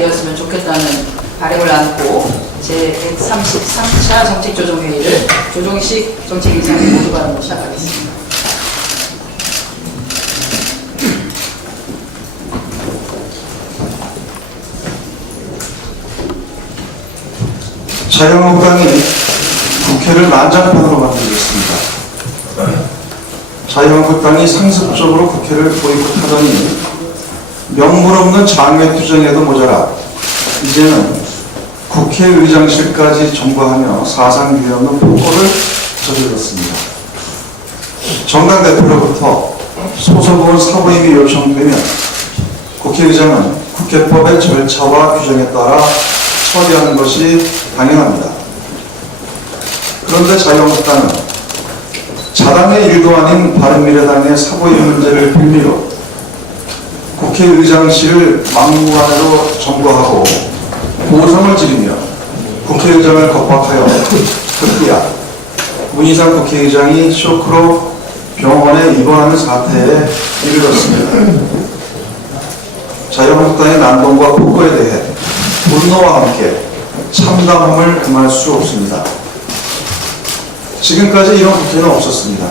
되었으면 좋겠다는 바람을 안고 제133차 정책조정회의를 조정식 정책위원장이 모두 발언으로 시작하겠습니다. 자유한국당이 국회를 난장판으로 만들겠습니다. 자유한국당이 상습적으로 국회를 보이콧하더니 명분 없는 장외투쟁에도 모자라 이제는 국회의장실까지 점거하며 사상 유례 없는 폭거를 저질렀습니다. 정당 대표로부터 소속의원 사보임이 요청되면 국회의장은 국회법의 절차와 규정에 따라 처리하는 것이 당연합니다. 그런데 자유한국당은 자당의 일도 아닌 바른미래당의 사보임 문제를 빌미로 국회의장실을 막무가내로 점거하고 고성을 지르며 국회의장을 겁박하여 급기야 문희상 국회의장이 쇼크로 병원에 입원하는 사태에 이르렀습니다. 자유한국당의 난동과 폭거에 대해 분노와 함께 참담함을 금할 수 없습니다. 지금까지 이런 국회는 없었습니다.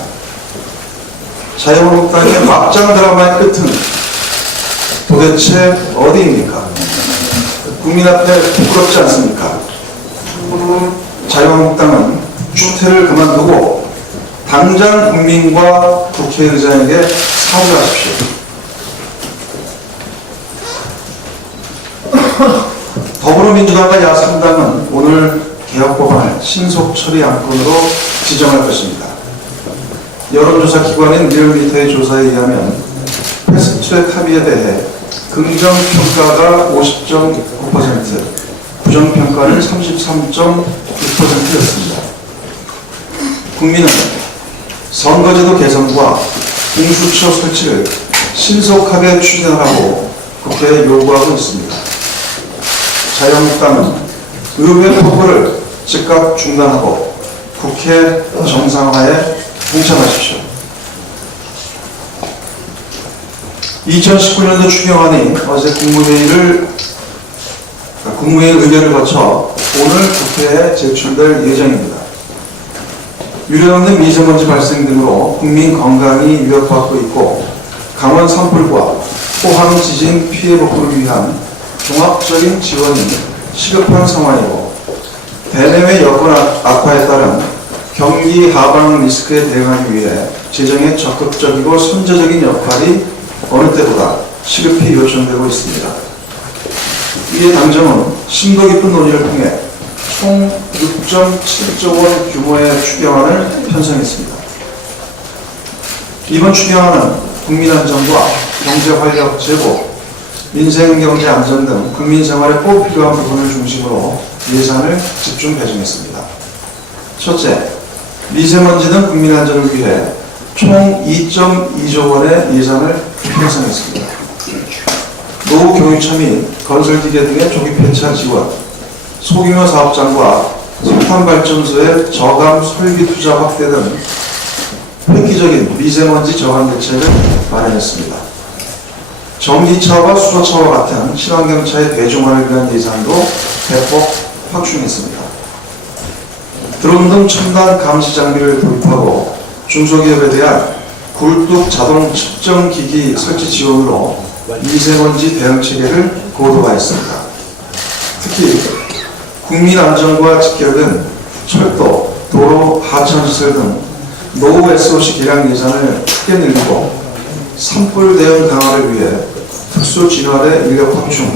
자유한국당의 막장 드라마의 끝은 도대체 어디입니까? 국민 앞에 부끄럽지 않습니까? 자유한국당은 추태를 그만두고 당장 국민과 국회의장에게 사죄하십시오. 더불어민주당과 야3당은 오늘 개혁법안을 신속 처리 안건으로 지정할 것입니다. 여론조사 기관인 리얼미터의 조사에 의하면 패스트트랙 합의에 대해 긍정평가가 50.9%, 부정평가는 33.6%였습니다. 국민은 선거제도 개선과 공수처 설치를 신속하게 추진하라고 국회에 요구하고 있습니다. 자유한국당은 의회 폭거를 즉각 중단하고 국회 정상화에 동참하십시오. 2019년도 추경안이 어제 국무회의 의결을 거쳐 오늘 국회에 제출될 예정입니다. 유례없는 미세먼지 발생 등으로 국민 건강이 위협받고 있고 강원 산불과 포항 지진 피해 복구를 위한 종합적인 지원이 시급한 상황이고 대내외 여건 악화에 따른 경기 하방 리스크에 대응하기 위해 재정의 적극적이고 선제적인 역할이 어느 때보다 시급히 요청되고 있습니다. 이에 당정은 심도 깊은 논의를 통해 총 6.7조 원 규모의 추경안을 편성했습니다. 이번 추경안은 국민안전과 경제활력 제고, 민생경제 안전 등 국민생활에 꼭 필요한 부분을 중심으로 예산을 집중 배정했습니다. 첫째, 미세먼지 등 국민안전을 위해 총 2.2조 원의 예산을 편성했습니다. 노후 교육차 및 건설기계 등의 조기 폐차 지원, 소규모 사업장과 석탄발전소의 저감 설비 투자 확대 등 획기적인 미세먼지 저감 대책을 마련했습니다. 전기차와 수소차와 같은 친환경차의 대중화를 위한 예산도 대폭 확충했습니다. 드론 등 첨단 감시 장비를 도입하고 중소기업에 대한 굴뚝 자동 측정 기기 설치 지원으로 미세먼지 대응 체계를 고도화했습니다. 특히 국민 안전과 직결된 철도, 도로, 하천시설 등 노후 SOC 개량 예산을 크게 늘리고 산불 대응 강화를 위해 특수 진화대 인력 확충,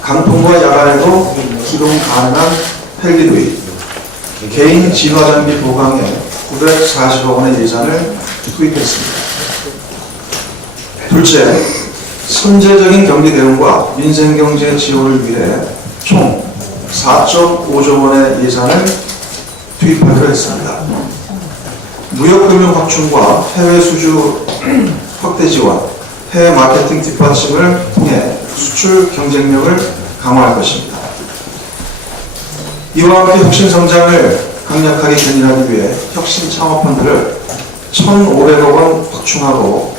강풍과 야간에도 기동 가능한 헬기 도입, 개인 진화 장비 보강에 940억 원의 예산을 투입했습니다. 둘째, 선제적인 경기 대응과 민생경제 지원을 위해 총 4.5조 원의 예산을 투입하기로 했습니다. 무역금융 확충과 해외 수주 확대 지원, 해외 마케팅 뒷받침을 통해 수출 경쟁력을 강화할 것입니다. 이와 함께 혁신 성장을 강력하게 견인하기 위해 혁신 창업펀드를 1,500억 원 확충하고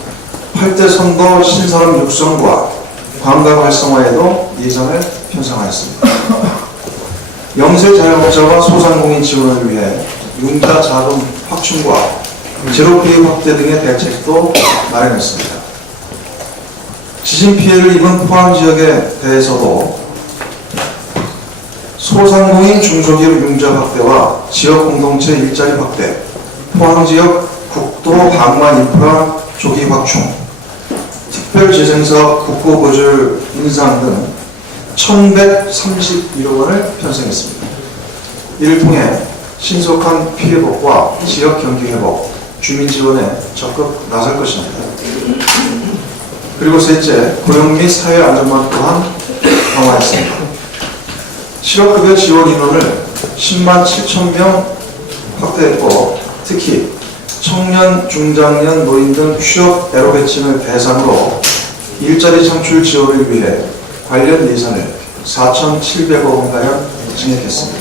8대 선도 신산업 육성과 관광 활성화에도 예산을 편성하였습니다. 영세 자영업자와 소상공인 지원을 위해 융자 자금 확충과 제로페이 확대 등의 대책도 마련했습니다. 지진 피해를 입은 포항 지역에 대해서도 소상공인 중소기업 융자 확대와 지역 공동체 일자리 확대, 포항 지역 국도 항만 인프라 조기 확충, 특별재생사업 국고보줄 인상 등 1,131억 원을 편성했습니다. 이를 통해 신속한 피해복구와 지역 경기 회복, 주민 지원에 적극 나설 것입니다. 그리고 셋째, 고용 및 사회 안전망 또한 강화했습니다. 실업급여 지원 인원을 10만 7천 명 확대했고, 특히 청년, 중장년, 노인 등 취업 애로계층을 대상으로 일자리 창출 지원을 위해 관련 예산을 4,700억 원가량 증액했습니다.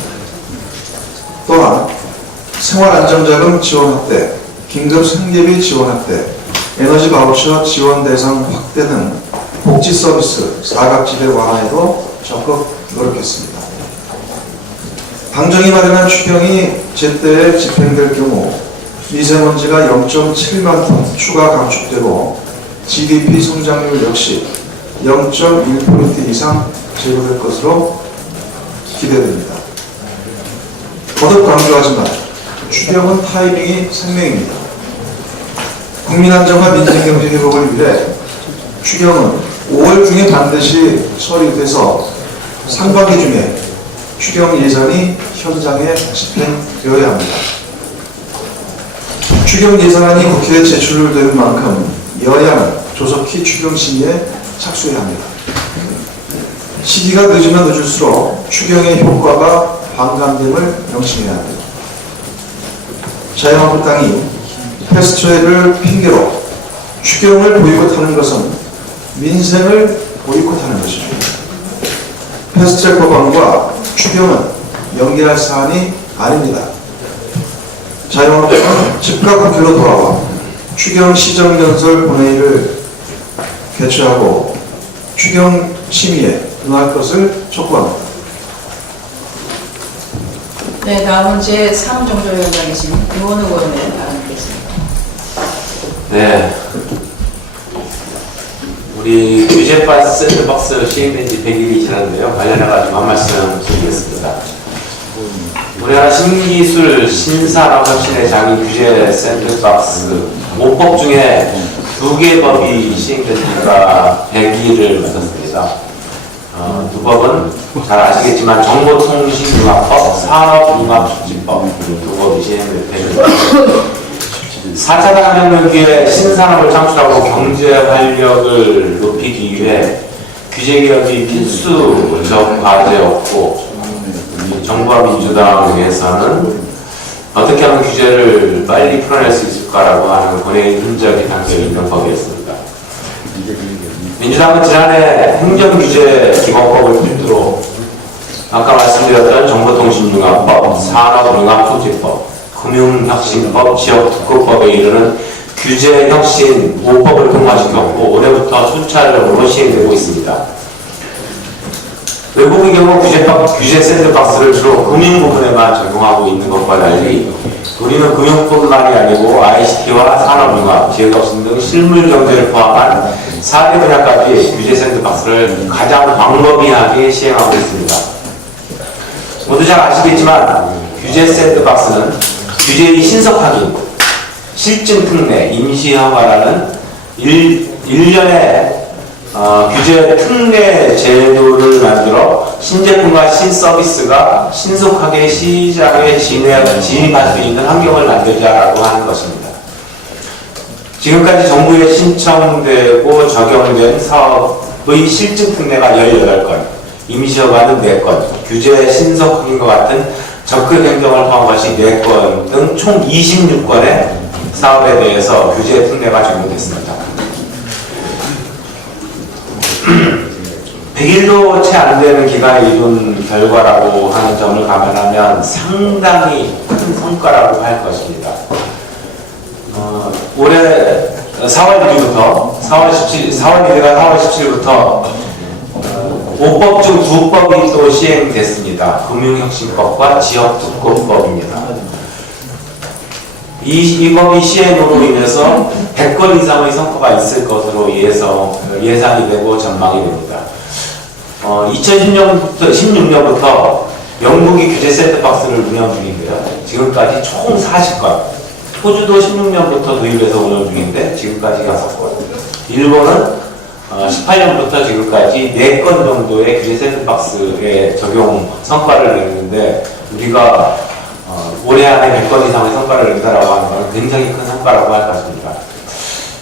또한 생활안정자금 지원 확대, 긴급 생계비 지원 확대, 에너지 바우처 지원 대상 확대 등 복지 서비스 사각지대 완화에도 적극 노력했습니다. 당정이 마련한 추경이 제때에 집행될 경우 미세먼지가 0.7만 톤 추가 감축되고 GDP 성장률 역시 0.1% 이상 제고될 것으로 기대됩니다. 거듭 강조하지만 추경은 타이밍이 생명입니다. 국민 안정과 민생 경제 회복을 위해 추경은 5월 중에 반드시 처리돼서 상반기 중에 추경 예산이 현장에 집행되어야 합니다. 추경 예산안이 국회에 제출될 만큼 여야는 조속히 추경 심의에 착수해야 합니다. 시기가 늦으면 늦을수록 추경의 효과가 반감됨을 명심해야 합니다. 자유한국당이 패스트트랙을 핑계로 추경을 보이콧하는 것은 민생을 보이콧하는 것입니다. 패스트트랙 법안과 추경은 연계할 사안이 아닙니다. 자유한국당은 즉각 국회로 돌아와 추경 시정연설 본회의를 개최하고 추경 심의에 응할 것을 촉구합니다. 네, 다음은 제3정조위원장이신 유원우 의원의 발언 드리겠습니다. 네. 우리 규제파 샌드박스 시행된 지 100일이 지났는데요. 관련해가지고 한 말씀 드리겠습니다. 우리나라 신기술 신산업혁신의 장인 규제 샌드박스 5법 중에 2개 법이 시행된 지가 100일을 맞았습니다. 두 법은 잘 아시겠지만 정보통신융합법, 산업융합促진법 두 법이 시행됩니다. 4차 산업혁명기에 신산업을 창출하고 경제 활력을 높이기 위해 규제개혁이 필수적 과제였고 정부와 민주당에서는 어떻게 하면 규제를 빨리 풀어낼 수 있을까라고 하는 본회의 흔적이 담겨 있는 법이었습니다. 민주당은 지난해 행정규제기본법을 필두로 아까 말씀드렸던 정보통신융합법, 산업융합促진법, 금융혁신법, 지역특구법에 이르는 규제혁신 5법을 통과시켰고 올해부터 수차례로 시행되고 있습니다. 외국의 경우 규제 샌드박스를 주로 금융 부분에만 적용하고 있는 것과 달리 우리는 금융뿐만이 아니고 ICT와 산업융합, 지역혁신 등 실물 경제를 포함한 4대 분야까지 규제 샌드박스를 가장 광범위하게 시행하고 있습니다. 모두 잘 아시겠지만 규제 샌드박스는 규제의 신속 확인, 실증 특례, 임시 허가라는 일련의 규제 특례 제도를 만들어 신제품과 신서비스가 신속하게 시장에 진입할 수 있는 환경을 만들자라고 하는 것입니다. 지금까지 정부에 신청되고 적용된 사업의 실증 특례가 18건, 임시허가는 4건, 규제 신속 확인과 같은 적극 행정을 포함한 것이 4건 등 총 26건의 사업에 대해서 규제 특례가 적용됐습니다. 100일도 채 안 되는 기간에 이룬 결과라고 하는 점을 감안하면 상당히 큰 성과라고 할 것입니다. 올해 4월 1일부터 4월 1일과 4월 17일부터 5법 중 2법이 또 시행됐습니다. 금융혁신법과 지역특권법입니다. 이 법이 시행으로 인해서 100건 이상의 성과가 있을 것으로 예상이 되고 전망이 됩니다. 16년부터 영국이 규제 샌드박스를 운영 중인데요. 지금까지 총 40건, 호주도 16년부터 도입해서 운영 중인데 지금까지 6건, 일본은 18년부터 지금까지 4건 정도의 규제 샌드박스의 적용 성과를 냈는데 우리가 올해 안에 100건 이상의 성과를 낸다라고 하는 것은 굉장히 큰 성과라고 할 것입니다.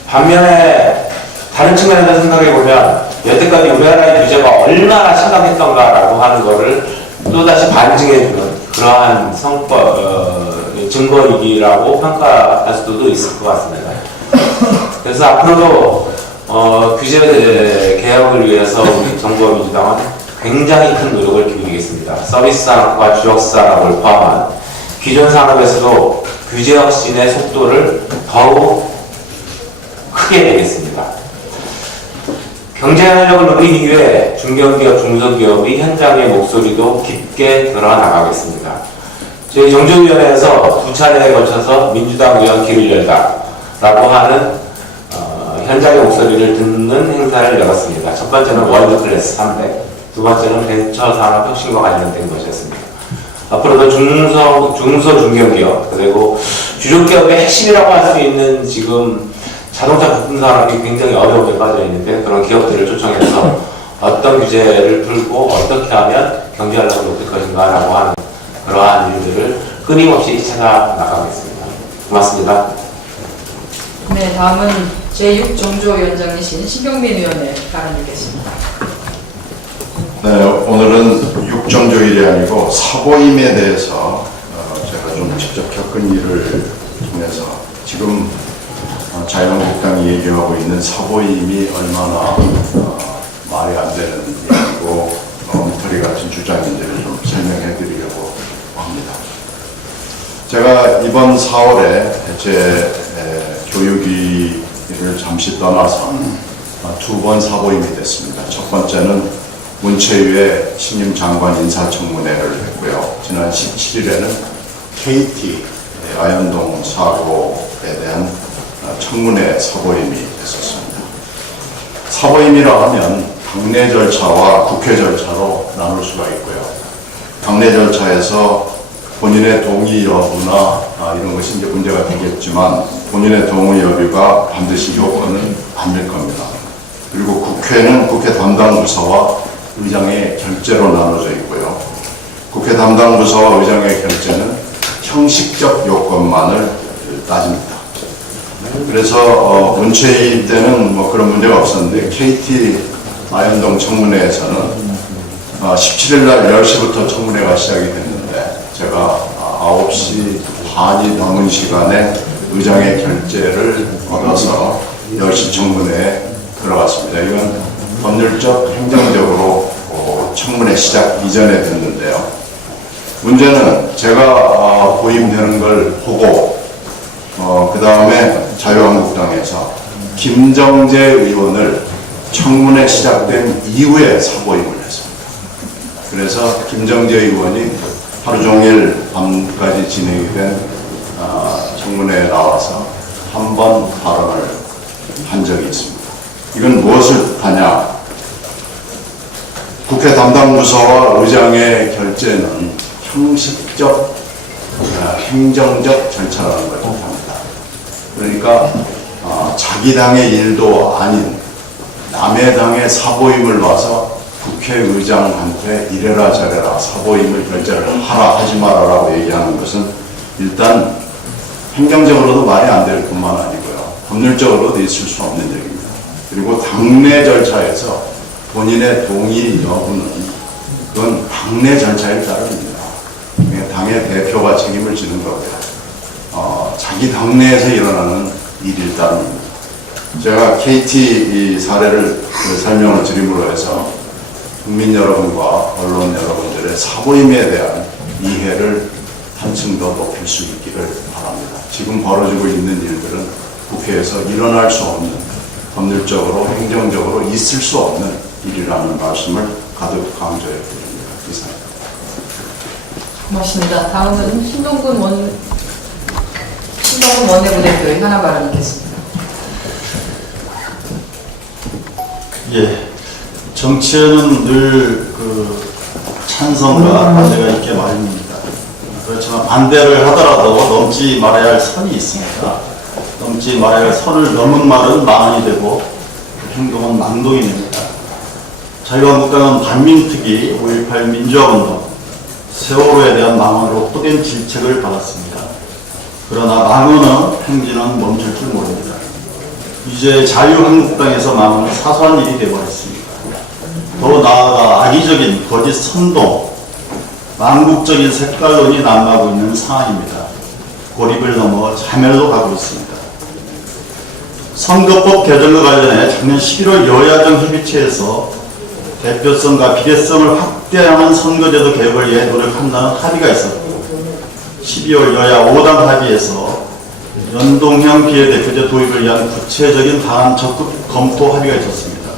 반면에 다른 측면에서 생각해보면 여태까지 우리나라의 규제가 얼마나 심각했던가라고 하는 것을 또다시 반증해주는 그러한 증거이기라고 평가할 수도 있을 것 같습니다. 그래서 앞으로도 규제 개혁을 위해서 우리 정부민주당은 굉장히 큰 노력을 기울이겠습니다. 서비스 산업과 주력 산업을 포함한 기존 산업에서도 규제 혁신의 속도를 더욱 크게 내겠습니다. 경쟁력을 높이기 위해 중견기업, 중소기업의 현장의 목소리도 깊게 드러나가겠습니다. 저희 정조위원회에서 2차례에 걸쳐서 민주당 의원 길을 열다라고 하는 현장의 목소리를 듣는 행사를 열었습니다. 첫 번째는 월드클래스 300, 두 번째는 벤처산업 혁신과 관련된 것이었습니다. 앞으로도 중소중견기업 그리고 주력기업의 핵심이라고 할 수 있는 지금 자동차 부품 산업이 굉장히 어려움에 빠져 있는데 그런 기업들을 초청해서 어떤 규제를 풀고 어떻게 하면 경제활력을 높일 것인가라고 하는 그러한 일들을 끊임없이 찾아나가겠습니다. 고맙습니다. 네, 다음은 제6정조위원장이신 신경민 의원의 발언 듣겠습니다. 네, 오늘은 육정조일이 아니고 사보임에 대해서 제가 좀 직접 겪은 일을 통해서 지금 자유한국당이 얘기하고 있는 사보임이 얼마나 말이 안 되는 일이고 엉터리 같은 주장인지를 좀 설명해 드리려고 합니다. 제가 이번 4월에 제 교육위를 잠시 떠나서 2번 사보임이 됐습니다. 첫 번째는 문체위의 신임 장관 인사청문회를 했고요. 지난 17일에는 KT 아현동 사고에 대한 청문회 사보임이 됐었습니다. 사보임이라 하면 당내 절차와 국회 절차로 나눌 수가 있고요. 당내 절차에서 본인의 동의 여부나 이런 것이 이제 문제가 되겠지만 본인의 동의 여부가 반드시 요건은 아닐 겁니다. 그리고 국회는 국회 담당 부서와 의장의 결재로 나눠져 있고요. 국회 담당 부서와 의장의 결재는 형식적 요건만을 따집니다. 그래서 문체위 때는 뭐 그런 문제가 없었는데 KT 아현동 청문회에서는 17일 날 10시부터 청문회가 시작이 됐는데 제가 9시 반이 넘은 시간에 의장의 결재를 얻어서 10시 청문회에 들어갔습니다. 이건 법률적, 행정적으로 청문회 시작 이전에 됐는데요. 문제는 제가 보임되는 걸 보고 그 다음에 자유한국당에서 김정재 의원을 청문회 시작된 이후에 사보임을 했습니다. 그래서 김정재 의원이 하루 종일 밤까지 진행이 된 청문회에 나와서 한 번 발언을 한 적이 있습니다. 이건 무엇을 하냐? 국회 담당 부서와 의장의 결재는 형식적, 행정적 절차라는 걸 뜻합니다. 그러니까 자기 당의 일도 아닌 남의 당의 사보임을 와서 국회의장한테 이래라 저래라 사보임을 결재를 하라 하지 마라라고 얘기하는 것은 일단 행정적으로도 말이 안 될 뿐만 아니고요. 법률적으로도 있을 수 없는 얘기입니다. 그리고 당내 절차에서 본인의 동의 여부는 그건 당내 절차에 따릅니다. 당의 대표가 책임을 지는 거고요. 자기 당내에서 일어나는 일일 따릅니다. 제가 KT 사례를 설명을 드림으로 해서 국민 여러분과 언론 여러분들의 사보임에 대한 이해를 한층 더 높일 수 있기를 바랍니다. 지금 벌어지고 있는 일들은 국회에서 일어날 수 없는 법률적으로 행정적으로 있을 수 없는 일이라는 말씀을 가득 강조해 드립니다. 이상입니다. 고맙습니다. 다음은 신동근 원내부대표의 현안 발언 있겠습니다. 예, 정치에는 늘 찬성과 반대가 있게 마련입니다. 그렇지만 반대를 하더라도 넘지 말아야 할 선이 있습니다. 넘지 말아야 할 선을 넘은 말은 망언이 되고 행동은 망동이 됩니다. 자유한국당은 반민특위, 5.18 민주화운동, 세월호에 대한 망언으로 호된 질책을 받았습니다. 그러나 망언은 행진은 멈출 줄 모릅니다. 이제 자유한국당에서 망언은 사소한 일이 되어버렸습니다. 더 나아가 악의적인 거짓 선동, 망국적인 색깔론이 난무하고 있는 상황입니다. 고립을 넘어 자멸로 가고 있습니다. 선거법 개정과 관련해 작년 11월 여야정 협의체에서 대표성과 비례성을 확대하는 선거제도 개혁을 위해 노력한다는 합의가 있었고 12월 여야 5당 합의에서 연동형 비례대표제 도입을 위한 구체적인 방안 적극 검토 합의가 있었습니다.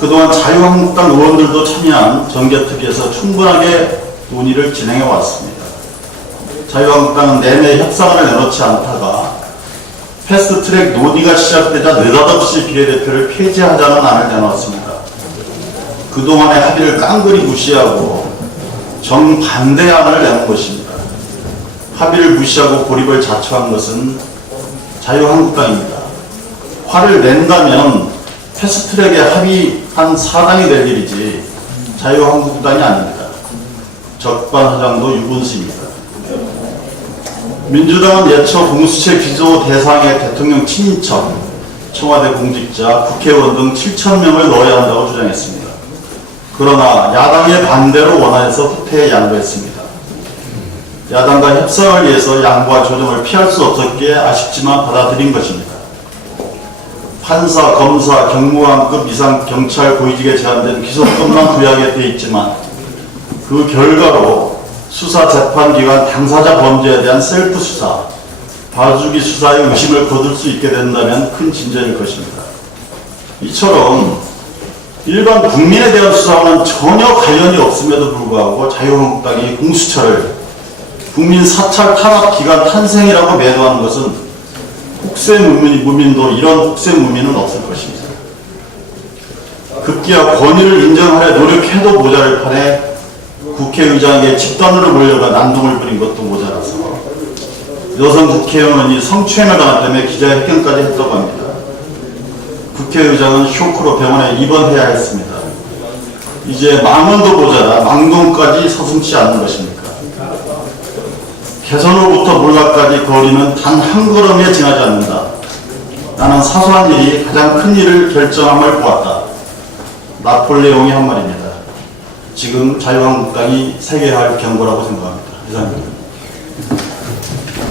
그동안 자유한국당 의원들도 참여한 정개특위에서 충분하게 논의를 진행해 왔습니다. 자유한국당은 내내 협상을 내놓지 않다가 패스트트랙 논의가 시작되자 느닷없이 비례대표를 폐지하자는 안을 내놓았습니다. 그동안의 합의를 깡그리 무시하고 정반대안을 내놓은 것입니다. 합의를 무시하고 고립을 자초한 것은 자유한국당입니다. 화를 낸다면 패스트트랙에 합의한 사당이 될 일이지 자유한국당이 아닙니다. 적반하장도 유분수입니다. 민주당은 예처 공수처 기소 대상의 대통령 친인척, 청와대 공직자, 국회의원 등 7,000명을 넣어야 한다고 주장했습니다. 그러나 야당의 반대로 원안에서 후퇴에 양보했습니다. 야당과 협상을 위해서 양보와 조정을 피할 수 없었기에 아쉽지만 받아들인 것입니다. 판사, 검사, 경무관급 이상 경찰 고위직에 제한된 기소권만 부여하게 돼 있지만 그 결과로 수사 재판기관 당사자 범죄에 대한 셀프 수사, 봐주기 수사의 의심을 거둘 수 있게 된다면 큰 진전일 것입니다. 이처럼 일반 국민에 대한 수사와는 전혀 관련이 없음에도 불구하고 자유한국당이 공수처를 국민 사찰 탄압 기관 탄생이라고 매도하는 것은 국세무민도 이런 국세무민은 없을 것입니다. 급기야 권위를 인정하려 노력해도 모자랄 판에 국회의장에게 집단으로 몰려가 난동을 부린 것도 모자라서 여성 국회의원이 성추행을 당했다며 기자회견까지 했다고 합니다. 국회의장은 쇼크로 병원에 입원해야 했습니다. 이제 망언도 모자라 망동까지 서슴지 않는 것입니까? 개선으로부터 몰락까지 거리는 단 한 걸음에 지나지 않는다. 나는 사소한 일이 가장 큰 일을 결정함을 보았다. 나폴레옹이 한 말입니다. 지금 자유한국당이 새겨야 할 경고라고 생각합니다. 이상입니다.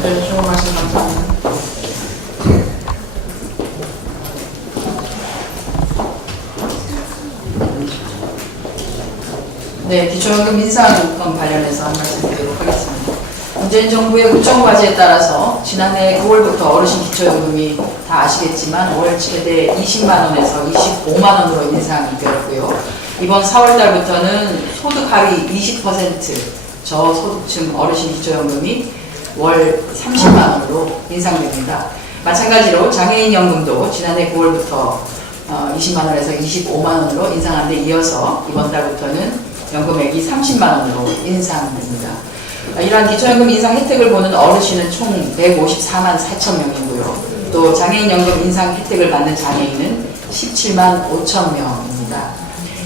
네, 좋은 말씀 감사합니다. 네, 기초연금 인상권 관련해서 한 말씀 드리도록 하겠습니다. 문재인 정부의 국정과제에 따라서 지난해 9월부터 어르신 기초연금이 다 아시겠지만 월 최대 20만 원에서 25만 원으로 인상이 되었고요. 이번 4월 달부터는 소득 하위 20% 저소득층 어르신 기초연금이 월 30만 원으로 인상됩니다. 마찬가지로 장애인 연금도 지난해 9월부터 20만 원에서 25만 원으로 인상한 데 이어서 이번 달부터는 연금액이 30만 원으로 인상됩니다. 이러한 기초연금 인상 혜택을 보는 어르신은 총 154만 4천 명이고요. 또 장애인 연금 인상 혜택을 받는 장애인은 17만 5천 명입니다.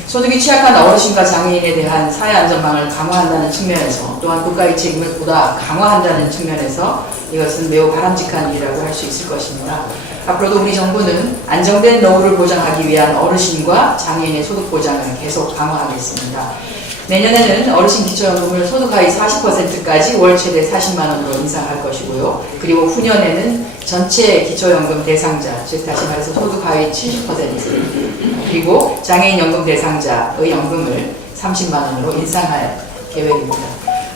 소득이 취약한 어르신과 장애인에 대한 사회 안전망을 강화한다는 측면에서 또한 국가의 책임을 보다 강화한다는 측면에서 이것은 매우 바람직한 일이라고 할 수 있을 것입니다. 앞으로도 우리 정부는 안정된 노후를 보장하기 위한 어르신과 장애인의 소득 보장을 계속 강화하겠습니다. 내년에는 어르신 기초연금을 소득 하위 40%까지 월 최대 40만 원으로 인상할 것이고요. 그리고 후년에는 전체 기초연금 대상자, 즉 다시 말해서 소득 하위 70% 그리고 장애인 연금 대상자의 연금을 30만 원으로 인상할 계획입니다.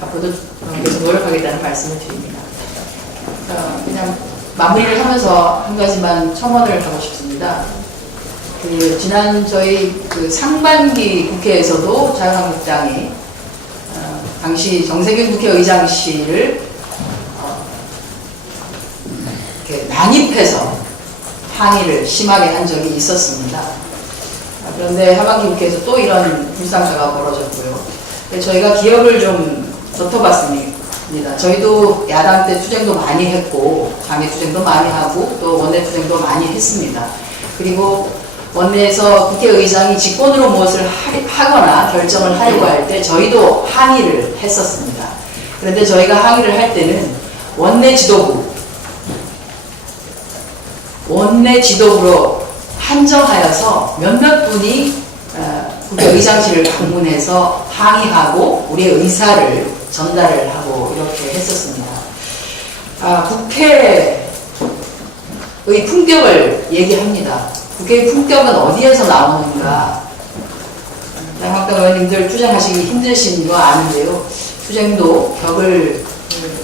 앞으로도 계속 노력하겠다는 말씀을 드립니다. 그냥 마무리를 하면서 한 가지만 첨언을 하고 싶습니다. 그 지난 저희 그 상반기 국회에서도 자유한국당이 당시 정세균 국회의장실을 이렇게 난입해서 항의를 심하게 한 적이 있었습니다. 그런데 하반기 국회에서 또 이런 불상사가 벌어졌고요. 저희가 기억을 좀 덧어봤습니다. 저희도 야당 때 투쟁도 많이 했고 장애 투쟁도 많이 하고 또 원내 투쟁도 많이 했습니다. 그리고 원내에서 국회의장이 직권으로 무엇을 하거나 결정을 하려고 할 때 저희도 항의를 했었습니다. 그런데 저희가 항의를 할 때는 원내 지도부로 한정하여서 몇몇 분이 국회의장실을 방문해서 항의하고 우리의 의사를 전달을 하고 이렇게 했었습니다. 국회의 품격을 얘기합니다. 국회의 품격은 어디에서 나오는가? 자유한국당 의원님들 투쟁하시기 힘드신 거 아는데요. 투쟁도 벽을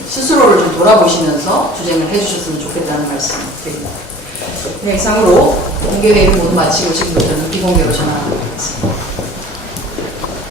스스로를 좀 돌아보시면서 투쟁을 해주셨으면 좋겠다는 말씀 드립니다. 이상으로 공개회의를 모두 마치고 지금부터는 비공개로 전환하도록 하겠습니다.